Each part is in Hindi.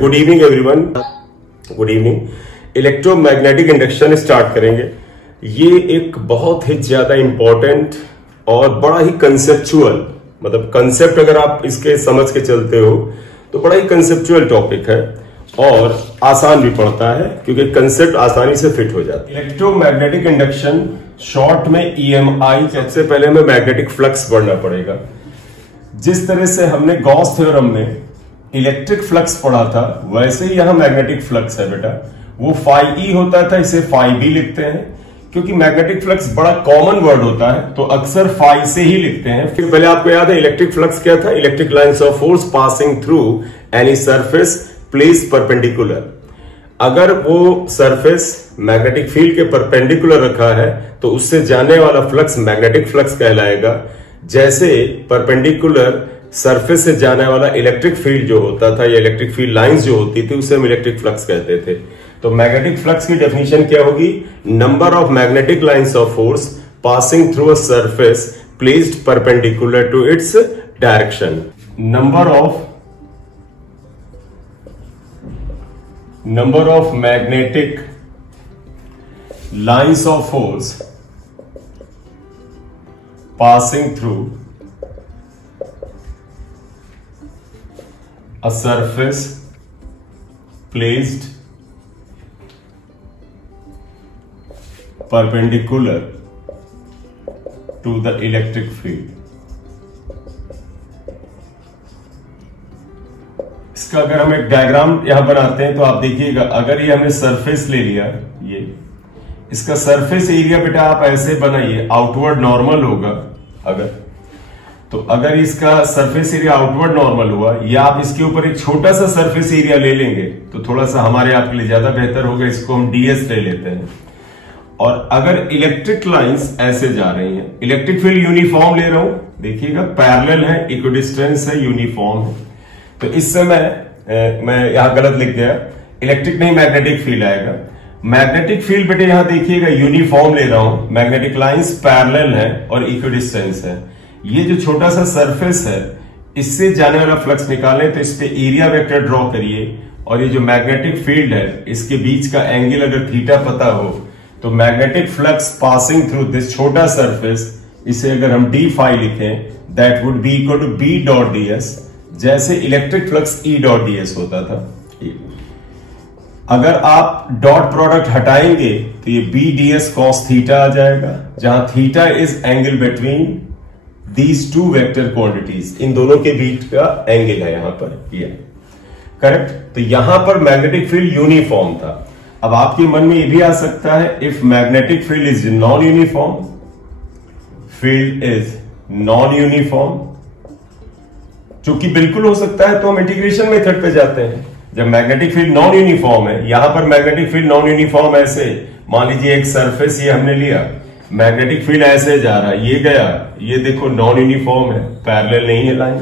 Good evening everyone, good evening. Electromagnetic induction start करेंगे। ये एक बहुत ही ज्यादा इंपॉर्टेंट और बड़ा ही कंसेप्चुअल, मतलब कंसेप्ट अगर आप इसके समझ के चलते हो तो बड़ा ही कंसेप्चुअल टॉपिक है और आसान भी पड़ता है क्योंकि कंसेप्ट आसानी से फिट हो जाता है। इलेक्ट्रोमैग्नेटिक इंडक्शन शॉर्ट में EMI। सबसे पहले हमें मैग्नेटिक फ्लक्स बढ़ना पड़ेगा। जिस तरह से हमने गॉस थ्योरम में इलेक्ट्रिक फ्लक्स पढ़ा था वैसे ही यहां मैग्नेटिक फ्लक्स है बेटा। वो φE होता था, इसे φB लिखते हैं क्योंकि मैग्नेटिक फ्लक्स बड़ा कॉमन वर्ड होता है तो अक्सर φ से ही लिखते हैं। फिर पहले आपको याद है इलेक्ट्रिक फ्लक्स क्या था? Electric lines of force passing through any surface placed perpendicular. अगर वो सरफेस मैग्नेटिक फील्ड के परपेंडिकुलर रखा है तो उससे जाने वाला फ्लक्स मैग्नेटिक फ्लक्स कहलाएगा। जैसे परपेंडिकुलर सरफेस से जाने वाला इलेक्ट्रिक फील्ड जो होता था या इलेक्ट्रिक फील्ड लाइंस जो होती थी उसे हम इलेक्ट्रिक फ्लक्स कहते थे। तो मैग्नेटिक फ्लक्स की डेफिनेशन क्या होगी? Number of magnetic lines of force passing through a surface placed perpendicular to its direction. Number of magnetic lines of force passing through a surface placed perpendicular to the electric field। इसका अगर हम एक डायग्राम यहां बनाते हैं तो आप देखिएगा, अगर ये हमने सरफेस ले लिया, ये इसका सरफेस एरिया बेटा आप ऐसे बनाइए, आउटवर्ड नॉर्मल होगा। अगर इसका सरफेस एरिया आउटवर्ड नॉर्मल हुआ या आप इसके ऊपर एक छोटा सा सरफेस एरिया ले लेंगे तो थोड़ा सा हमारे आपके लिए ज्यादा बेहतर होगा। इसको हम DS ले लेते हैं। और अगर इलेक्ट्रिक लाइंस ऐसे जा रही हैं, इलेक्ट्रिक फील्ड यूनिफॉर्म ले रहा हूं, देखिएगा पैरेलल है, इक्विडिस्टेंस है, यूनिफॉर्म है। तो इस समय मैं यहां गलत लिख गया, इलेक्ट्रिक नहीं मैग्नेटिक फील्ड आएगा। मैग्नेटिक फील्ड बेटे यहां देखिएगा यूनिफॉर्म ले रहा हूं, मैग्नेटिक लाइंस पैरेलल है और इक्विडिस्टेंस है। ये जो छोटा सा सरफेस है इससे जाने वाला फ्लक्स निकालें तो इस पे एरिया वेक्टर ड्रॉ करिए और ये जो मैग्नेटिक फील्ड है इसके बीच का एंगल अगर थीटा पता हो तो magnetic flux passing through this छोटा सरफेस, इसे अगर हम d फाई लिखें that would be equal to B dot ds, जैसे electric flux E dot ds होता था। अगर आप डॉट प्रोडक्ट हटाएंगे तो ये B ds cos थीटा आ जाएगा, जहां theta is angle between These two vector quantities, इन दोनों के बीच का एंगल है यहां पर, ये करेक्ट। तो यहां पर मैग्नेटिक फील्ड यूनिफॉर्म था। अब आपके मन में ये भी आ सकता है, if magnetic field is non uniform, field is non uniform, जो कि बिल्कुल हो सकता है, तो हम इंटीग्रेशन मेथड पे जाते हैं। जब मैग्नेटिक फील्ड नॉन यूनिफॉर्म है, यहां पर मैग्नेटिक फील्ड नॉन यूनिफॉर्म ऐसे, मान लीजिए एक सरफेस ये हमने लिया, मैग्नेटिक फील्ड ऐसे जा रहा है, ये गया, ये देखो नॉन यूनिफॉर्म है, पैरेलल नहीं है लाइन।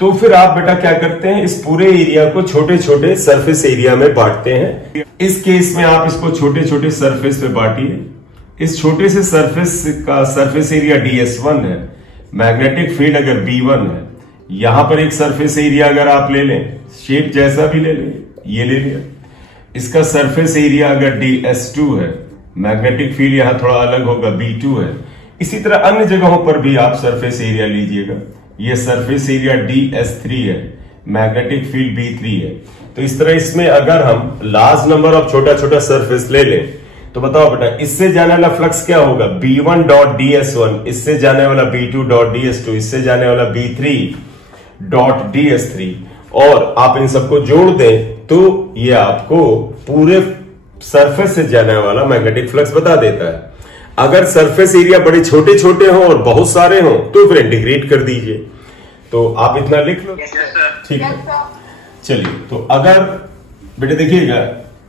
तो फिर आप बेटा क्या करते हैं, इस पूरे एरिया को छोटे छोटे सरफेस एरिया में बांटते हैं। इस केस में आप इसको छोटे छोटे सरफेस पे बांटिए। इस छोटे से सरफेस का सरफेस एरिया DS1 है, मैग्नेटिक फील्ड अगर B1 है, यहां पर एक सरफेस एरिया अगर आप ले लें, शेप जैसा भी ले लें, ये ले लिया, इसका सरफेस एरिया अगर DS2 है, मैग्नेटिक फील्ड यहां थोड़ा अलग होगा, B2 है। इसी तरह अन्य जगहों पर भी आप सरफेस एरिया लीजिएगा, ये सरफेस एरिया DS3 है, मैग्नेटिक फील्ड B3 है। तो इस तरह इसमें अगर हम लार्ज नंबर ऑफ छोटा छोटा सरफेस ले लें तो बताओ बेटा इससे जाने वाला फ्लक्स क्या होगा? B1 डॉट DS1, इससे जाने वाला B2 डॉट DS2, इससे जाने वाला B3 डॉट DS3, और आप इन सबको जोड़ दें तो ये आपको पूरे सरफेस से जाने वाला मैग्नेटिक फ्लक्स बता देता है। अगर सरफेस एरिया बड़े छोटे छोटे हो और बहुत सारे हो तो फिर इंटीग्रेट कर दीजिए। तो आप इतना लिख लो, ठीक है। चलिए, तो अगर बेटे देखिएगा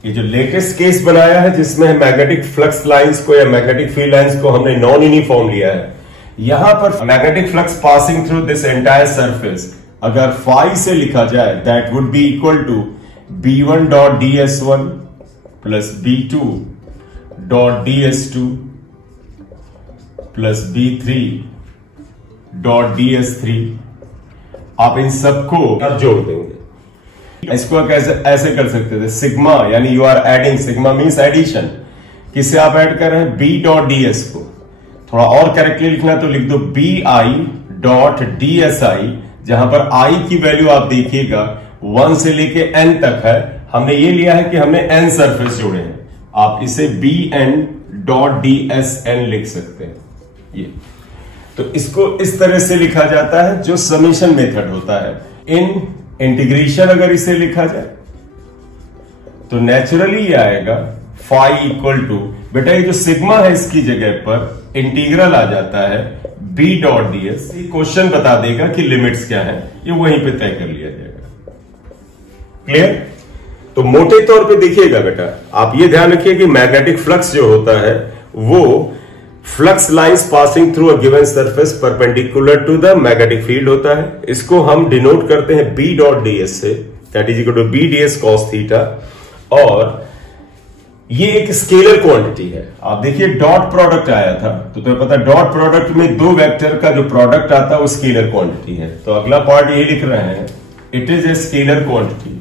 ये जो लेटेस्ट केस बनाया है जिसमें मैग्नेटिक फ्लक्स लाइंस को या मैग्नेटिक फील्ड लाइंस को हमने नॉन यूनिफॉर्म लिया है, यहां पर magnetic flux passing through this entire surface अगर फाई से लिखा जाए that would be equal to B1 dot DS1 plus B2 dot DS2 plus B3 ds3, आप इन सबको जोड़ देंगे। इसको कैसे ऐसे कर सकते थे, सिग्मा, यानी you are adding, sigma means addition, किससे आप ऐड कर रहे हैं, b.ds को। थोड़ा और करेक्टली लिखना तो लिख दो bi.dsi, जहां पर i की वैल्यू आप देखिएगा 1 से लेके n तक है। हमने ये लिया है कि हमने n सरफेस जोड़े हैं, आप इसे bn.dsn लिख सकते हैं। ये तो इसको इस तरह से लिखा जाता है जो समेशन मेथड होता है। इन इंटीग्रेशन अगर इसे लिखा जाए तो नेचुरली ये आएगा फाई इक्वल टू, बेटा ये जो सिग्मा है इसकी जगह पर इंटीग्रल आ जाता है b.ds। क्वेश्चन बता देगा कि लिमिट्स क्या है, ये वहीं पे तय कर लिया जाएगा। क्लियर? तो मोटे तौर पे देखिएगा बेटा, आप ये ध्यान रखिए कि मैग्नेटिक फ्लक्स जो होता है वो flux lines passing through a given surface perpendicular to the magnetic field होता है। इसको हम डिनोट करते हैं b.ds से, that is equal to b.ds cos theta. और ये एक स्केलर क्वांटिटी है। आप देखिए डॉट प्रोडक्ट आया था, तो तुम्हें पता डॉट प्रोडक्ट में दो वेक्टर का जो प्रोडक्ट आता है वो स्केलर क्वांटिटी है। तो अगला पार्ट ये लिख रहे हैं, it is a scalar quantity.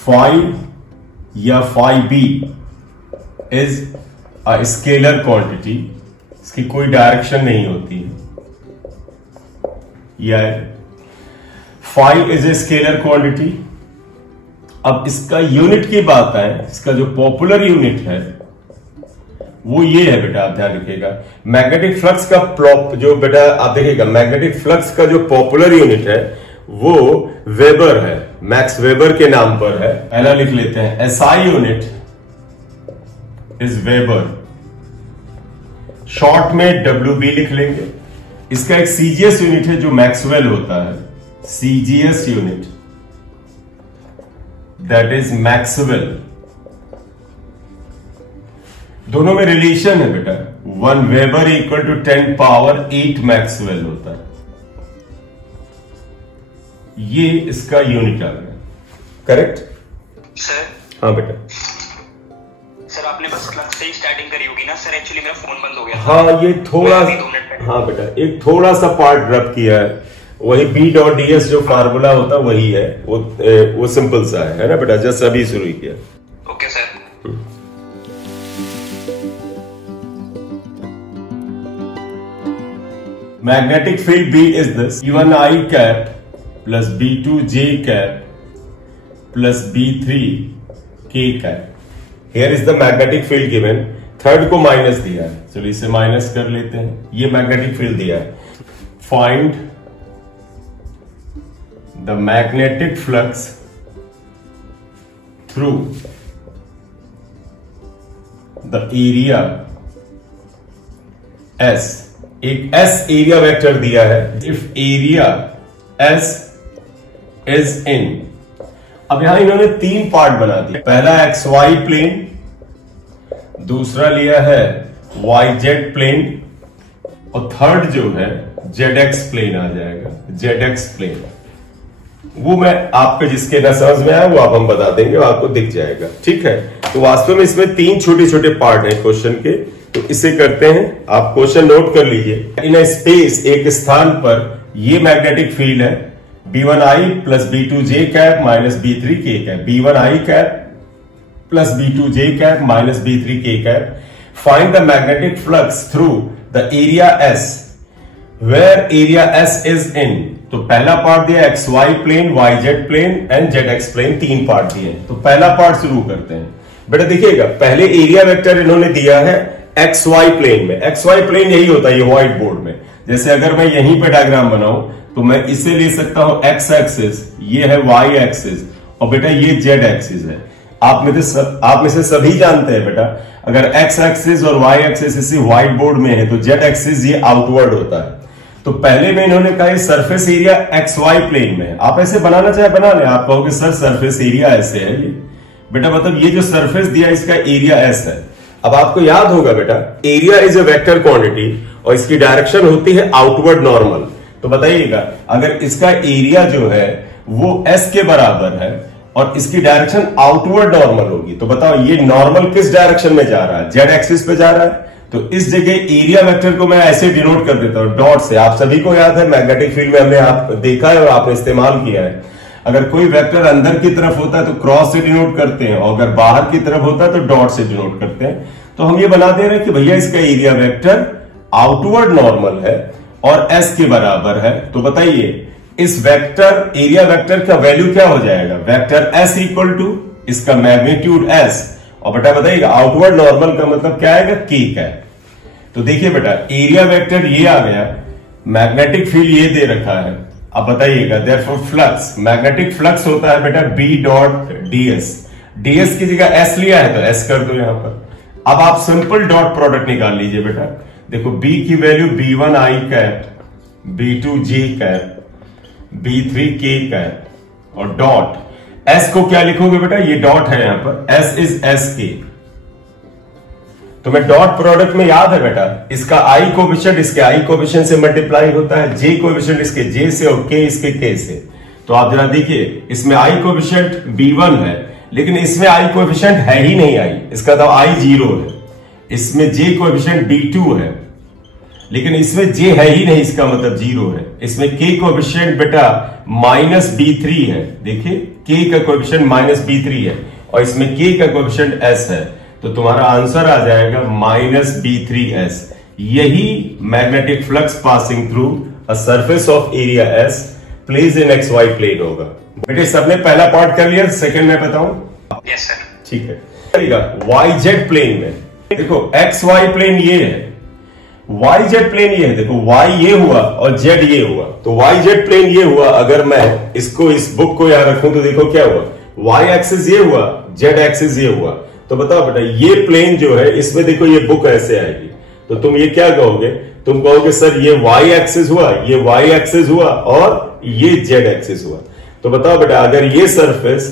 Phi या phi B is a scalar quantity, इसकी कोई डायरेक्शन नहीं होती है। या phi is a scalar quantity. अब इसका यूनिट की बात है, इसका जो पॉपुलर यूनिट है वो ये है बेटा, आप ध्यान रखिएगा। मैग्नेटिक फ्लक्स का जो बेटा आप देखिएगा, मैग्नेटिक फ्लक्स का जो पॉपुलर यूनिट है वो वेबर है, मैक्स वेबर के नाम पर है। पहला लिख लेते हैं, SI unit is weber, short में WB लिख लेंगे। इसका एक सीजीएस यूनिट है जो मैक्सवेल होता है, CGS unit that is maxwell. दोनों में रिलेशन है बेटा, 1 weber equal to 10 power 8 maxwell होता है। ये इसका यूनिट आ गया, करेक्ट सर? हाँ बेटा। सर आपने बस फ्लक्स से ही स्टार्टिंग करी होगी ना सर? एक्चुअली मेरा फोन बंद हो गया था। हाँ ये थोड़ा, हाँ बेटा एक थोड़ा सा पार्ट ड्रॉप किया है, वही b.ds जो फार्मूला होता है वही है, वो सिंपल सा है ना बेटा, जस्ट अभी शुरू किया। Okay sir. Magnetic field B is this, B1I cap plus B2J cap plus B3K cap. Here is the magnetic field given. Third को माइनस दिया है, चलिए इसे माइनस कर लेते हैं। ये मैग्नेटिक फील्ड दिया है, find the magnetic flux through the area S। एक S एरिया वेक्टर दिया है, इफ एरिया S इज इन। अब यहां इन्होंने 3 पार्ट बना दिए, पहला XY प्लेन, दूसरा लिया है YZ प्लेन, और थर्ड जो है ZX प्लेन आ जाएगा, ZX प्लेन। वो मैं आपको जिसके ना समझ में आया वो आप हम बता देंगे, आपको दिख जाएगा, ठीक है। तो वास्तव में इसमें 3 छोटे छोटे पार्ट हैं क्वेश्चन के, तो इसे करते हैं। आप क्वेश्चन नोट कर लीजिए। इन अ स्पेस, एक स्थान पर ये मैग्नेटिक फील्ड है, B1I plus B2J cap minus B3K cap, B1I cap plus B2J cap minus B3K cap. Find the magnetic flux through the area S where area S is in. तो पहला पार्ट दिया XY plane, YZ plane and ZX plane, 3 part दिए। तो पहला पार्ट शुरू करते हैं बेटा। देखिएगा पहले एरिया वेक्टर इन्होंने दिया है XY प्लेन में। XY प्लेन यही होता है ये व्हाइट बोर्ड में। जैसे अगर मैं यहीं पे डायग्राम बनाऊं तो मैं इसे ले सकता हूं X एक्सिस, ये है Y एक्सिस, और बेटा ये Z एक्सिस है। आप में से सभी जानते हैं बेटा, अगर X एक्सिस और Y एक्सिस इसी व्हाइट बोर्ड में है तो Z एक्सिस ये आउटवर्ड होता है। तो पहले में इन्होंने कहा सरफेस एरिया XY प्लेन में है। आप ऐसे बनाना चाहे बना ले, आप कहोगे सर सरफेस एरिया ऐसे है ये बेटा, मतलब ये जो सरफेस दिया इसका एरिया S है। अब आपको याद होगा बेटा, area is a vector quantity और इसकी डायरेक्शन होती है आउटवर्ड नॉर्मल। तो बताइएगा अगर इसका एरिया जो है वो S के बराबर है और इसकी डायरेक्शन आउटवर्ड नॉर्मल होगी, तो बताओ ये नॉर्मल किस डायरेक्शन में जा रहा है? Z एक्सिस पे जा रहा है। तो इस जगह एरिया वेक्टर को मैं ऐसे डिनोट कर देता हूं डॉट से। आप सभी को याद है मैग्नेटिक फील्ड में हमने आप देखा है और आपने इस्तेमाल किया है, अगर कोई वेक्टर अंदर की तरफ होता है तो क्रॉस से डिनोट करते हैं, और अगर बाहर की तरफ होता है तो डॉट से डिनोट करते हैं। तो हम ये बना दे रहे हैं कि भैया इसका एरिया वेक्टर आउटवर्ड नॉर्मल है और एस के बराबर है। तो बताइए इस वेक्टर एरिया वेक्टर का वैल्यू क्या हो जाएगा, वेक्टर एस इक्वल टू इसका मैग्नीट्यूड एस, और बेटा बताइएगा आउटवर्ड नॉर्मल का मतलब क्या आएगा, के का है। तो देखिए बेटा एरिया वेक्टर ये आ गया, मैग्नेटिक फील्ड ये दे रखा है। अब बताइएगा देयरफॉर फ्लक्स, मैग्नेटिक फ्लक्स होता है बेटा बी डॉट डीएस, डीएस की जगह एस लिया है तो एस कर दो यहां पर। अब आप सिंपल डॉट प्रोडक्ट निकाल लीजिए बेटा। देखो बी की वैल्यू B1 आई कैप, B2 जे कैप, B3 के कैप, और डॉट एस को क्या लिखोगे बेटा, ये डॉट है यहां पर, एस इज एस के। तो मैं डॉट प्रोडक्ट में याद है बेटा इसका आई कोएफिशिएंट इसके आई कोएफिशिएंट से मल्टीप्लाई होता है, जे कोएफिशिएंट इसके जे से और के इसके के से। तो आप जरा देखिए इसमें आई कोएफिशिएंट B1 है लेकिन इसमें आई कोएफिशिएंट है ही नहीं आई, इसका तो आई 0 है। इसमें जे कोएफिशिएंट B2 है लेकिन इसमें जे है ही नहीं, इसका मतलब 0 है। इसमें के कोएफिशिएंट बेटा -B3 है, देखिए के का कोएफिशिएंट -B3 है और इसमें के का कोएफिशिएंट S है। तो तुम्हारा आंसर आ जाएगा -B3S। यही magnetic flux passing through a surface of area S place in XY plane होगा। बेटे सबने पहला पार्ट कर लिया, सेकंड में बताऊं? Yes sir. ठीक है, YZ प्लेन में देखो XY प्लेन ये है, YZ प्लेन ये है, देखो Y ये हुआ और Z ये हुआ। तो YZ प्लेन ये हुआ, अगर मैं इसको इस बुक को यहां रखूं तो देखो क्या हुआ, Y एक्सिस ये हुआ, Z एक्सिस ये हुआ। तो बताओ बेटा ये प्लेन जो है इसमें देखो ये बुक ऐसे आएगी, तो तुम ये क्या कहोगे, तुम कहोगे सर ये Y एक्सिस हुआ, ये Y एक्सिस हुआ और ये Z एक्सिस हुआ। तो बताओ बेटा अगर ये सरफेस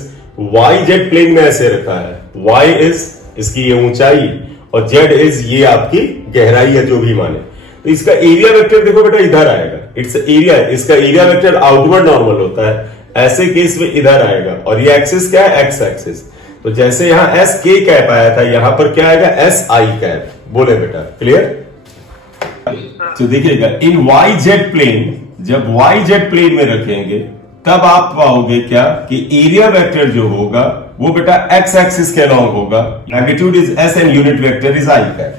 YZ प्लेन में ऐसे रखा है, Y इज इसकी ये ऊंचाई और Z इज ये आपकी गहराई है जो भी माने, तो इसका एरिया वेक्टर देखो बेटा इधर आएगा, इट्स एरिया, इसका एरिया वेक्टर आउटवर्ड नॉर्मल होता है, ऐसे केस में इधर आएगा। और ये एक्सिस क्या है, एक्स एक्सिस। तो जैसे यहां एस के कैप आया था यहां पर क्या आएगा, एस आई कैप। बोले बेटा क्लियर? तो देखिएगा इन YZ प्लेन, जब YZ प्लेन में रखेंगे तब आप पाओगे क्या कि एरिया वेक्टर जो होगा वो बेटा एक्स एक्सिस के अलॉन्ग होगा, magnitude is S and unit vector is I cap.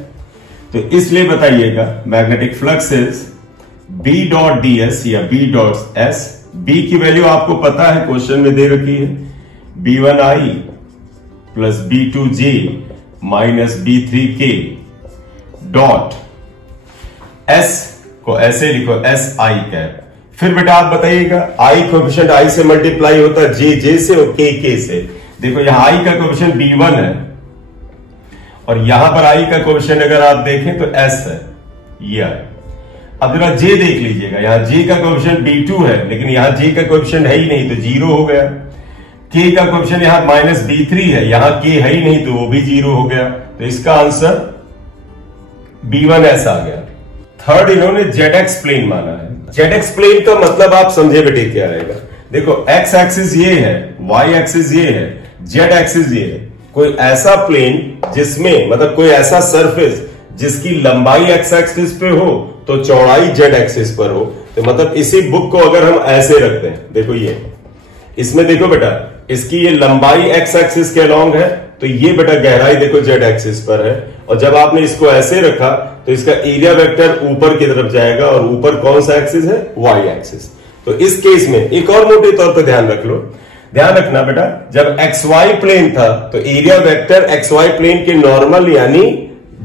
तो इसलिए बताइएगा magnetic flux is B dot ds या B डॉट S। B की वैल्यू आपको पता है क्वेश्चन में दे रखी है, B1i plus B2j minus B3k dot S को ऐसे लिखो एस आई कैप। फिर बेटा आप बताइएगा आई कोएफिशिएंट आई से मल्टीप्लाई होता है जे से और के से। देखो यहां आई का कोएफिशिएंट B1 है और यहां पर आई का कोएफिशिएंट अगर आप देखें तो S है, ये है। अब जरा जे देख लीजिएगा, यहां जे का कोएफिशिएंट B2 है लेकिन यहां जे का कोएफिशिएंट है ही नहीं तो 0 हो गया। के का कोएफिशिएंट यहां -B3 है, यहां के है ही नहीं तो वो भी 0 हो गया। तो इसका आंसर B1S आ गया। थर्ड इन्होंने ZX प्लेन माना है। ZX प्लेन का मतलब आप समझे बेटे क्या रहेगा, देखो X एक्सिस ये है, Y एक्सिस ये है, Z एक्सिस ये है। कोई ऐसा प्लेन जिसमें मतलब कोई ऐसा सरफेस जिसकी लंबाई X एक्सिस पे हो तो चौड़ाई Z एक्सिस पर हो। तो मतलब इसी बुक को अगर हम ऐसे रखते हैं, देखो ये इसमें देखो बेटा इसकी ये लंबाई X एक्सिस के अलॉन्ग है तो ये बेटा गहराई देखो Z एक्सिस पर है, और जब आपने इसको ऐसे रखा तो इसका एरिया वेक्टर ऊपर की तरफ जाएगा और ऊपर कौन सा एक्सिस है, Y एक्सिस। तो इस केस में एक और मोटे तौर पर ध्यान रख लो, ध्यान रखना बेटा जब XY प्लेन था तो एरिया वेक्टर XY प्लेन के नॉर्मल यानी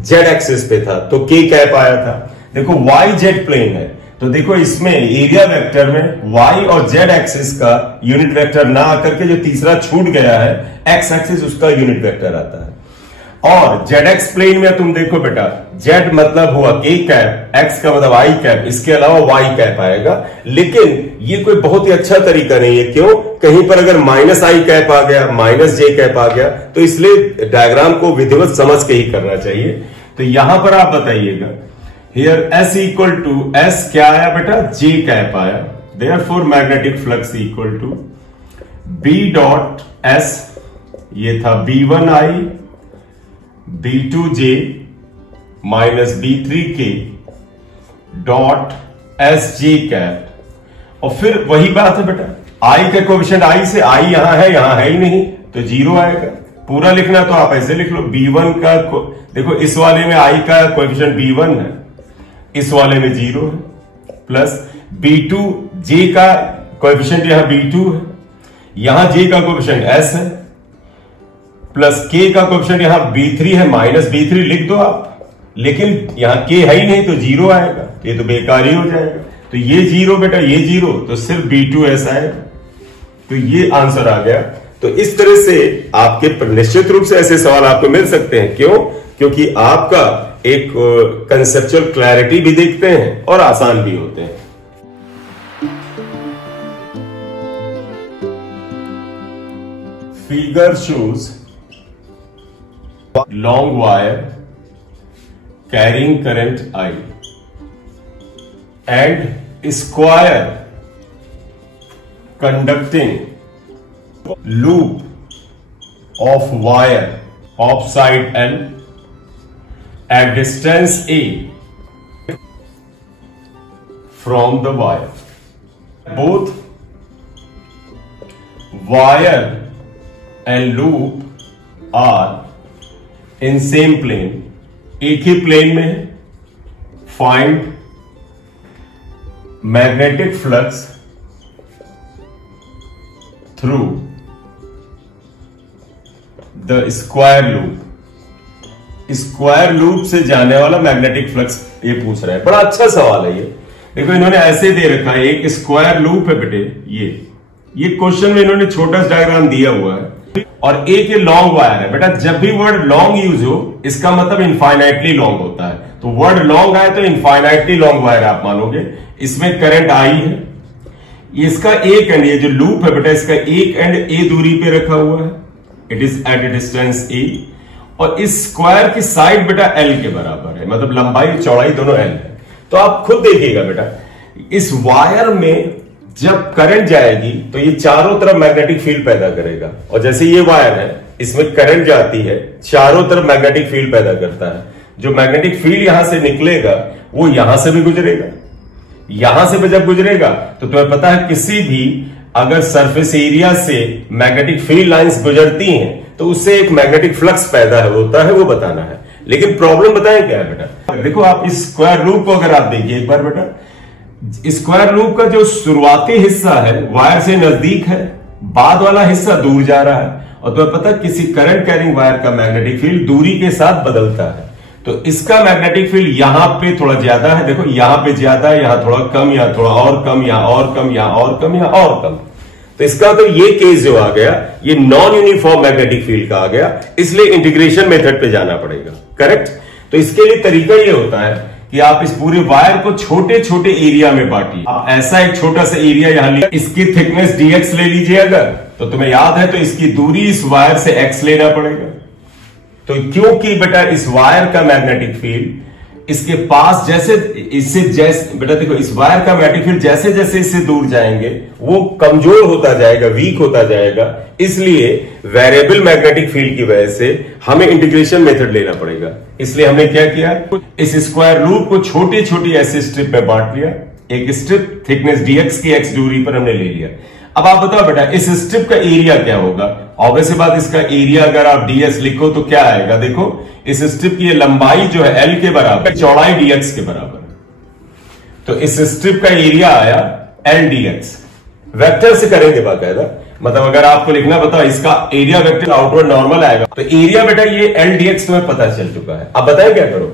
Z एक्सिस पे था तो K कैप आया था। देखो YZ प्लेन है तो देखो इसमें एरिया वेक्टर में Y और Z एक्सिस का यूनिट वेक्टर ना आकर के जो तीसरा छूट गया है X एक्सिस उसका यूनिट वेक्टर आता है। और ZX प्लेन में तुम देखो बेटा Z मतलब हुआ K कैप, X का मतलब I कैप, इसके अलावा Y कैप आएगा। लेकिन ये कोई बहुत ही अच्छा तरीका नहीं है, क्यों, कहीं पर अगर -I कैप आ गया, -J कैप आ गया तो इसलिए डायग्राम को विधिवत समझ के ही करना चाहिए। तो यहां पर आप बताइएगा here S equal to S क्या आया बेटा, J कैप आया। Therefore magnetic flux equal to B dot S, ये था B1I B2J minus B3K dot SJ cap. और फिर वही बात है बेटा, I का कोएफिशिएंट I से, I यहां है ही नहीं तो 0 आएगा। पूरा लिखना तो आप ऐसे लिख लो, B1 का देखो इस वाले में I का कोएफिशिएंट B1 है, इस वाले में 0 है, प्लस B2 J का कोएफिशिएंट यहां B2 है, यहां J का कोएफिशिएंट S है, प्लस K का कोएफिशिएंट यहां B3 है, माइनस B3 लिख दो आप, लेकिन यहां K है ही नहीं तो 0 आएगा, ये तो बेकार ही हो जाएगा। तो ये 0 बेटा, ये 0 तो सिर्फ B2S आएगा। तो ये आंसर आ गया। तो इस तरह से आपके निश्चित रूप से ऐसे सवाल आपको मिल सकते हैं। क्यों? क्योंकि आपका एक कंसेप्चुअल क्लैरिटी भी देखते हैं और आसान भी होते हैं। Figure shows long wire carrying current I and square conducting loop of wire of side L at distance A from the wire. Both wire and loop are in same plane. एक ही प्लेन में है। Find magnetic flux through the square loop. Square loop से जाने वाला मैग्नेटिक फ्लक्स ये पूछ रहा है। बड़ा अच्छा सवाल है ये। देखो इन्होंने ऐसे दे रखा है, एक स्क्वायर लूप है बेटे, ये क्वेश्चन में इन्होंने छोटा सा डायग्राम दिया हुआ है, और एक ये लॉन्ग वायर है। बेटा जब भी वर्ड लॉन्ग यूज हो इसका मतलब इनफाइनाइटली लॉन्ग होता है। तो वर्ड लॉन्ग आए तो इनफाइनाइटली लॉन्ग वायर आप मानोगे। इसमें करंट I है, इसका एक एंड, ये जो लूप है बेटा इसका एक एंड A दूरी पे रखा हुआ है, it is at a distance A, और इस स्क्वायर की साइड बेटा L के बराबर है, मतलब लंबाई चौड़ाई दोनों L है। तो आप खुद देखिएगा बेटा, इस वायर में जब करंट जाएगी तो ये चारों तरफ मैग्नेटिक फील्ड पैदा करेगा, और जैसे ये वायर है इसमें करंट जाती है, चारों तरफ मैग्नेटिक फील्ड पैदा करता है। जो मैग्नेटिक फील्ड यहां से निकलेगा वो यहां से भी गुजरेगा, यहां से भी जब गुजरेगा तो तुम्हें पता है किसी भी अगर सरफेस एरिया से मैग्नेटिक फील्ड लाइंस गुजरती हैं तो उससे एक मैग्नेटिक फ्लक्स पैदा होता है, वो बताना है। लेकिन प्रॉब्लम बताएं क्या है बेटा, देखो आप इस स्क्वायर लूप को अगर आप देखिए एक बार बेटा, स्क्वायर लूप का जो शुरुआती हिस्सा है वायर से नजदीक है, बाद वाला हिस्सा दूर जा रहा है, और तुम्हें पता है किसी करंट कैरिंग वायर का मैग्नेटिक फील्ड दूरी के साथ बदलता है। तो इसका मैग्नेटिक फील्ड यहां पे थोड़ा ज्यादा है, देखो यहां पे ज्यादा है, यहां थोड़ा कम, यहां थोड़ा और कम, यहां और कम, यहां और कम, यहां और कम। तो इसका तो ये केस जो आ गया ये नॉन यूनिफॉर्म मैग्नेटिक फील्ड का आ गया, इसलिए इंटीग्रेशन मेथड पे जाना पड़ेगा। करेक्ट? तो इसके लिए तरीका ये होता है कि आप इस पूरे वायर को छोटे छोटे एरिया में बांटिए। आप ऐसा एक छोटा सा एरिया यहां लीजिए, इसकी थिकनेस dx ले लीजिए अगर, तो तुम्हें याद है तो इसकी दूरी इस वायर से x लेना पड़ेगा। तो क्योंकि बेटा इस वायर का मैग्नेटिक फील्ड इसके पास जैसे बेटा देखो इस वायर का मैग्नेटिक फील्ड जैसे जैसे इससे दूर जाएंगे वो कमजोर होता जाएगा, वीक होता जाएगा, इसलिए वेरिएबल मैग्नेटिक फील्ड की वजह से हमें इंटीग्रेशन मेथड लेना पड़ेगा। इसलिए हमने क्या किया, इस स्क्वायर लूप को छोटी छोटी ऐसे स्ट्रिप में बांट लिया, एक स्ट्रिप थिकनेस dx की x दूरी पर हमने ले लिया। अब आप बताओ बेटा इस स्ट्रिप का एरिया क्या होगा। ऑब्वियस बात, इसका एरिया अगर आप ds लिखो तो क्या आएगा, देखो इस स्ट्रिप की लंबाई जो है L के बराबर, चौड़ाई dx के बराबर, तो इस स्ट्रिप का एरिया आया L dx। वेक्टर से करेंगे बाकायदा, मतलब अगर आपको लिखना बताओ इसका एरिया वेक्टर आउटवर्ड नॉर्मल आएगा, तो एरिया बेटा ये L dx तुम्हें पता चल चुका है। अब बताएं क्या करो,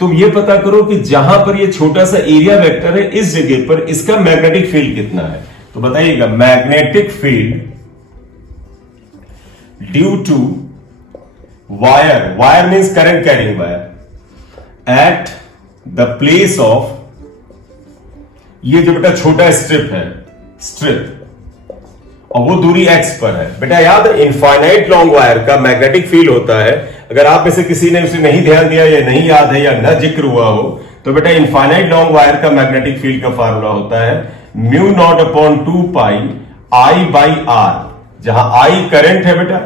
तुम ये पता करो कि जहां पर ये छोटा सा एरिया वेक्टर है इस जगह पर इसका मैग्नेटिक फील्ड कितना है। तो बताइएगा magnetic field due to wire means current carrying wire at the place of, ये जो बेटा छोटा स्ट्रिप है, स्ट्रिप, और वो दूरी x पर है। बेटा याद है इनफाइनाइट लॉन्ग वायर का मैग्नेटिक फील्ड होता है, अगर आप में से किसी ने उसे नहीं ध्यान दिया या नहीं याद है या न जिक्र हुआ हो तो बेटा इनफाइनाइट लॉन्ग वायर का मैग्नेटिक फील्ड का फार्मूला होता है μ0/2π I/r, जहां I करंट है बेटा,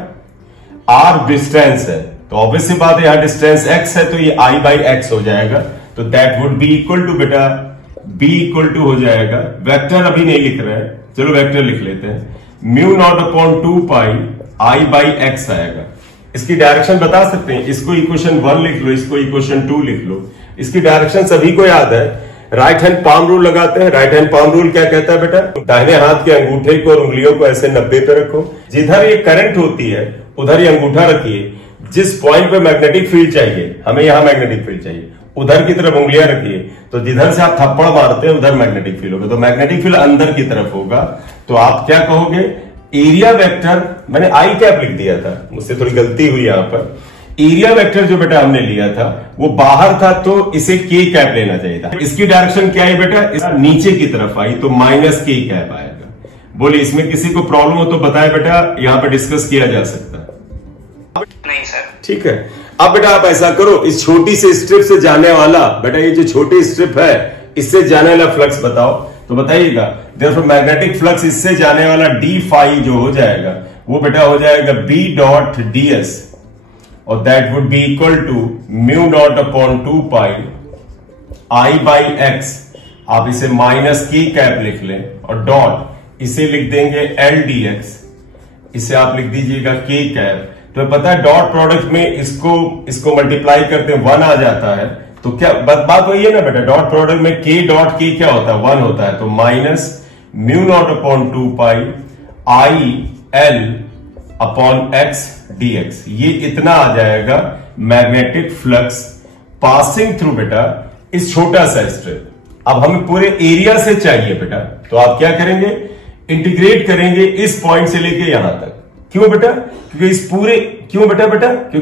r डिस्टेंस है, तो ऑब्वियस सी बात है यहां डिस्टेंस x है तो ये I बाई एक्स हो जाएगा, तो that would be equal to बेटा b इक्वल टू हो जाएगा, वेक्टर अभी नहीं लिख रहे हैं, चलो वेक्टर लिख लेते हैं, mu naught upon 2 pi I by x आएगा। इसकी डायरेक्शन बता सकते हैं, इसको इक्वेशन 1 लिख लो, इसको इक्वेशन 2 लिख लो। इसकी डायरेक्शन सभी को याद है, राइट हैंड पाम रूल लगाते हैं। राइट हैंड पाम रूल क्या कहता है बेटा, दाहिने हाथ के अंगूठे को और उंगलियों को ऐसे 90 पे रखो, जिधर ये करंट होती है उधर ये अंगूठा रखिए, जिस पॉइंट पे मैग्नेटिक फील्ड चाहिए, हमें यहां मैग्नेटिक फील्ड चाहिए, उधर की तरफ उंगलियां रखिए, तो जिधर से आप थप्पड़ मारते हैं उधर मैग्नेटिक फील्ड होगा, तो मैग्नेटिक फील्ड अंदर की तरफ होगा। तो आप क्या कहोगे, एरिया वेक्टर, मैंने आई कैप लिख दिया था, मुझसे थोड़ी गलती हुई यहां पर, एरिया वेक्टर जो बेटा हमने लिया था वो बाहर था तो इसे के कैप लेना चाहिए था। इसकी डायरेक्शन क्या है बेटा, इस नीचे की तरफ आई तो माइनस के कैप आएगा। बोलिए इसमें किसी को प्रॉब्लम हो तो बताए बेटा, यहां पे डिस्कस किया जा सकता है। नहीं सर। ठीक है, अब बेटा आप ऐसा करो, इस छोटी सी स्ट्रिप से जाने वाला, बेटा ये जो छोटी स्ट्रिप है इससे जाने वाला फ्लक्स बताओ, तो बताइएगा। देयरफॉर मैग्नेटिक फ्लक्स इससे जाने वाला डी फाई जो हो जाएगा वो बेटा हो जाएगा बी डॉट डी एस, और that would be equal to mu naught upon 2 pi I by x. आप इसे माइनस की कैप लिख लें और डॉट इसे लिख देंगे एल डी एक्स, इसे आप लिख दीजिएगा के कैप। तो पता है डॉट प्रोडक्ट में इसको मल्टीप्लाई करते हैं 1 आ जाता है, तो क्या बात वही है ना बेटा, डॉट प्रोडक्ट में के डॉट के क्या होता है 1 होता है, तो minus mu naught upon 2 pi I L upon x dx, ये इतना आ जाएगा मैग्नेटिक फ्लक्स पासिंग थ्रू बेटा इस छोटा सा स्ट्रिप। अब हमें पूरे एरिया से चाहिए बेटा, तो आप क्या करेंगे, इंटीग्रेट करेंगे इस पॉइंट से लेके यहां तक। क्यों बेटा, क्योंकि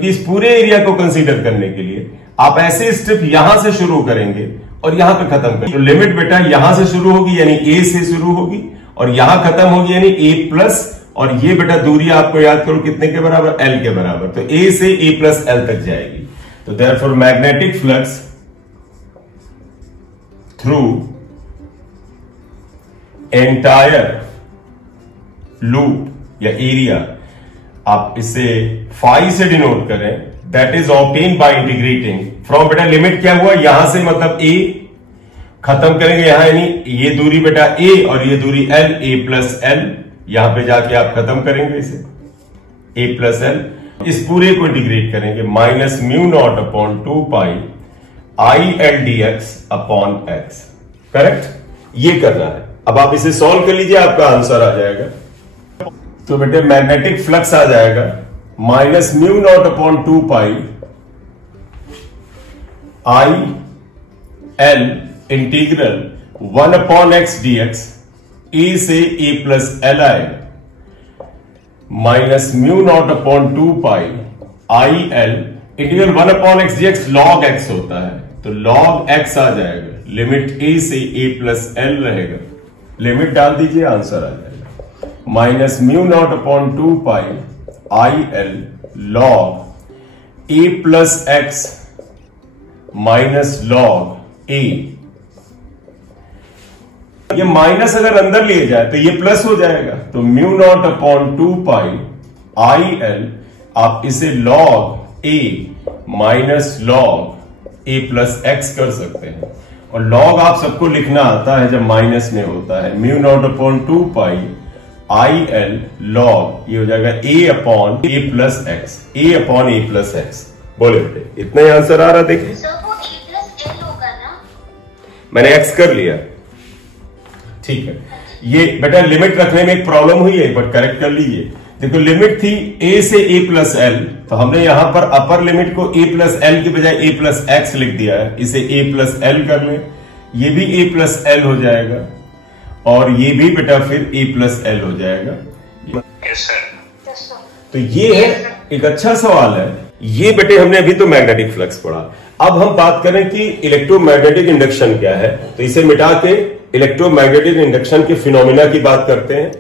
इस पूरे एरिया को कंसीडर करने के लिए आप ऐसे स्ट्रिप यहां से शुरू करेंगे और यहां पे खत्म करेंगे। तो लिमिट बेटा यहां से शुरू होगी यानी ए से शुरू होगी और यहां खत्म होगी यानी ए प्लस, और ये बेटा दूरी आपको याद करो कितने के बराबर, एल के बराबर, तो ए से ए प्लस एल तक जाएगी। तो therefore magnetic flux through entire loop या एरिया, आप इसे फाई से डिनोट करें, that is obtain by integrating from, बेटा लिमिट क्या हुआ यहां से, मतलब ए खत्म करेंगे यहां, यानी ये दूरी बेटा ए और ये दूरी एल, ए प्लस एल, यहां पे जाके आप खत्म करेंगे इसे ए प्लस एल, इस पूरे को इंटीग्रेट करेंगे minus mu naught upon 2 pi I L D x upon x. Correct, ये करना है। अब आप इसे सॉल्व कर लीजिए, आपका आंसर आ जाएगा। तो बेटे मैग्नेटिक फ्लक्स आ जाएगा minus mu naught upon 2 pi I l integral 1 upon x d x, a से ए प्लस एल आएगा, minus mu naught upon 2 pi I l integral 1 upon x d x log x होता है, तो लॉग एक्स आ जाएगा, लिमिट ए से ए प्लस एल रहेगा, लिमिट डाल दीजिए आंसर आ जाएगा, minus mu naught upon 2 pi I l log a plus x minus log a, ये माइनस अगर अंदर लिए जाए तो ये प्लस हो जाएगा, तो mu naught upon 2 pi I L, आप इसे log A minus log a plus x कर सकते हैं, और लॉग आप सबको लिखना आता है जब माइनस में होता है, mu naught upon 2 pi I l log, ये हो जाएगा ए अपॉन ए प्लस एक्स, ए अपॉन ए प्लस एक्स। बोले बेटे इतना ही आंसर आ रहा, देखिए मैंने एक्स कर लिया, ठीक है। ये बेटा लिमिट रखने में एक प्रॉब्लम हुई है, बट करेक्ट कर लीजिए। देखो लिमिट थी a से a प्लस एल, तो हमने यहां पर अपर लिमिट को a प्लस एल की बजाय a प्लस एक्स लिख दिया है, इसे a प्लस एल कर ले, ये भी a प्लस एल हो जाएगा और ये भी बेटा फिर a प्लस एल हो जाएगा। Yes sir. तो ये है एक अच्छा सवाल है। ये बेटे हमने अभी तो मैग्नेटिक फ्लक्स पढ़ा, अब हम बात करें कि इलेक्ट्रोमैग्नेटिक इंडक्शन क्या है, तो इसे मिटा के इलेक्ट्रोमैग्नेटिक इंडक्शन के फिनोमिना की बात करते हैं।